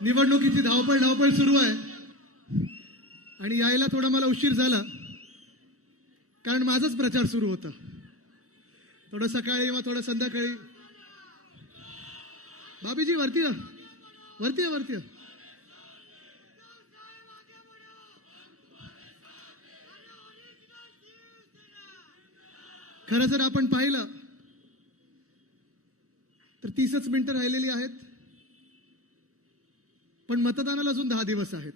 निवडणुकीची धावपळ धावपळ सुरू आहे. आणि यायला थोडा मला उशीर झाला. कारण माझाच प्रचार सुरू होता. थोडं सकाळी किंवा थोडं संध्याकाळी. बाबीजी वरती या. वरती या, वरती या. खरं जर आपण पाहिलं तर तीसच मिनिटं राहिलेली आहेत. पण मतदानाला अजून दहा दिवस आहेत.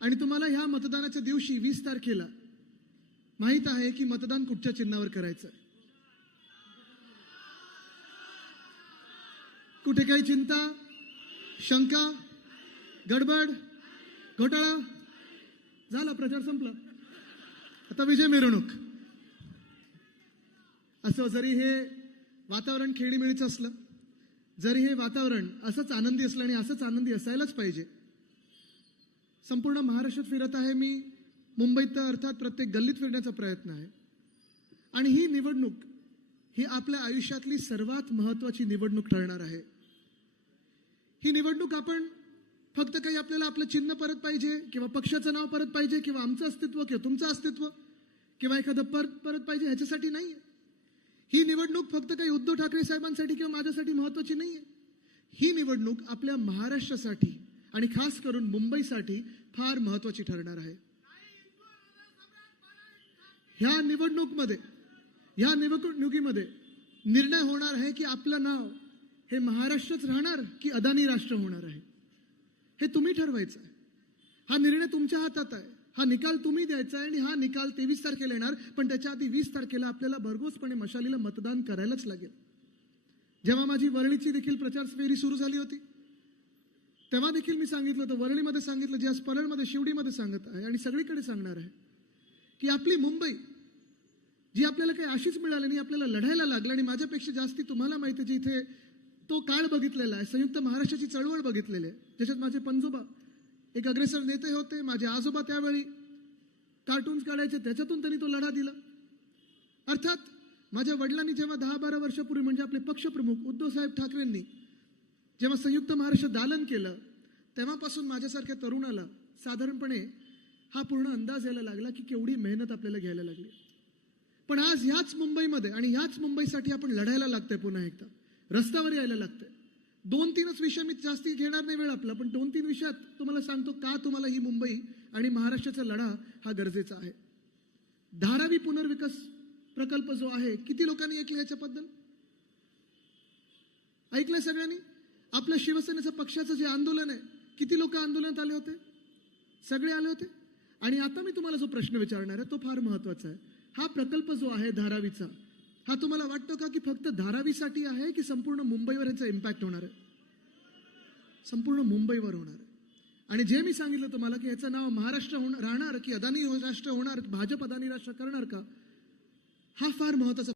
आणि तुम्हाला ह्या मतदानाच्या दिवशी वीस तारखेला माहीत आहे की मतदान कुठच्या चिन्हावर करायचं आहे कुठे काही चिंता? शंका? गडबड? घोटाळा? झाला प्रचार संपला. आता विजय मिरवणूक. असं जरी हे वातावरण खेळीमेळीचं असलं जरी हे वातावरण असंच आनंदी असलं आणि असंच आनंदी असायलाच पाहिजे. संपूर्ण महाराष्ट्रात फिरत आहे मी. मुंबईत तर अर्थात प्रत्येक गल्लीत फिरण्याचा प्रयत्न आहे. आणि ही निवडणूक ही आपल्या आयुष्यातली सर्वात महत्वाची निवडणूक ठरणार आहे. ही निवडणूक आपण फक्त काही आपल्याला आपलं चिन्ह परत पाहिजे किंवा पक्षाचं नाव परत पाहिजे किंवा आमचं अस्तित्व किंवा तुमचं अस्तित्व किंवा एखादं परत परत पाहिजे ह्याच्यासाठी नाही आहे ही निवडणूक फक्त काही उद्धव ठाकरे साहेबांसाठी किंवा माझ्यासाठी महत्वाची नाही आहे ही निवडणूक आपल्या महाराष्ट्रासाठी आणि खास करून मुंबईसाठी फार महत्वाची ठरणार आहे. ह्या निवडणूकमध्ये ह्या निवडणुकीमध्ये निर्णय होणार आहे की आपलं नाव हे महाराष्ट्रच राहणार की अदानी राष्ट्र होणार आहे? हे तुम्ही ठरवायचं आहे. हा निर्णय तुमच्या हातात आहे. हा निकाल तुम्ही द्यायचा आहे आणि हा निकाल तेवीस तारखेला येणार पण त्याच्या आधी वीस तारखेला आपल्याला भरघोसपणे मशालीला मतदान करायलाच लागेल. जेव्हा माझी वरळीची देखील प्रचार फेरी सुरू झाली होती तेव्हा देखील मी सांगितलं होतं वरळीमध्ये सांगितलं जे आज परळमध्ये शिवडीमध्ये सांगत आहे आणि सगळीकडे सांगणार आहे की आपली मुंबई जी आपल्याला काही अशीच मिळाली नाही आपल्याला लढायला लागलं आणि माझ्यापेक्षा जास्ती तुम्हाला माहिती आहे जी इथे तो काळ बघितलेला आहे संयुक्त महाराष्ट्राची चळवळ बघितलेली आहे ज्याच्यात माझे पंजोबा एक अग्रेसर नेते होते माझे आजोबा त्यावेळी कार्टून्स काढायचे त्याच्यातून त्यांनी तो लढा दिला. अर्थात माझ्या वडिलांनी जेव्हा दहा बारा वर्षापूर्वी म्हणजे आपले पक्षप्रमुख उद्धवसाहेब ठाकरेंनी जेव्हा संयुक्त महाराष्ट्र दालन केलं तेव्हापासून माझ्यासारख्या तरुणाला साधारणपणे हा पूर्ण अंदाज यायला लागला की केवढी मेहनत आपल्याला घ्यायला लागली. पण आज ह्याच मुंबईमध्ये आणि ह्याच मुंबईसाठी आपण लढायला लागतंय पुन्हा एकदा. रस्त्यावर यायला लागतंय. दोन तीनच विषय मी जास्ती घेणार नाही वेळ आपला पण दोन तीन विषयात तुम्हाला सांगतो का तुम्हाला ही मुंबई आणि महाराष्ट्राचा लढा हा गरजेचा आहे. धारावी पुनर्विकास प्रकल्प जो आहे किती लोकांनी ऐकलं याच्याबद्दल? ऐकलं सगळ्यांनी? आपल्या शिवसेनेचं पक्षाचं जे आंदोलन आहे किती लोक आंदोलनात आले होते? सगळे आले होते? आणि आता मी तुम्हाला जो प्रश्न विचारणार आहे तो फार महत्त्वाचा आहे. हा प्रकल्प जो आहे धारावीचा हा तुम्हाला वाटतो का की फक्त धारावीसाठी आहे की संपूर्ण मुंबईवर याचा इम्पॅक्ट होणार आहे? संपूर्ण मुंबईवर होणार आहे. आणि जे मी सांगितलं तुम्हाला की याचं नाव महाराष्ट्र होणार राहणार की अदानी राष्ट्र होणार भाजप अदानी राष्ट्र करणार का? हा फार महत्त्वाचा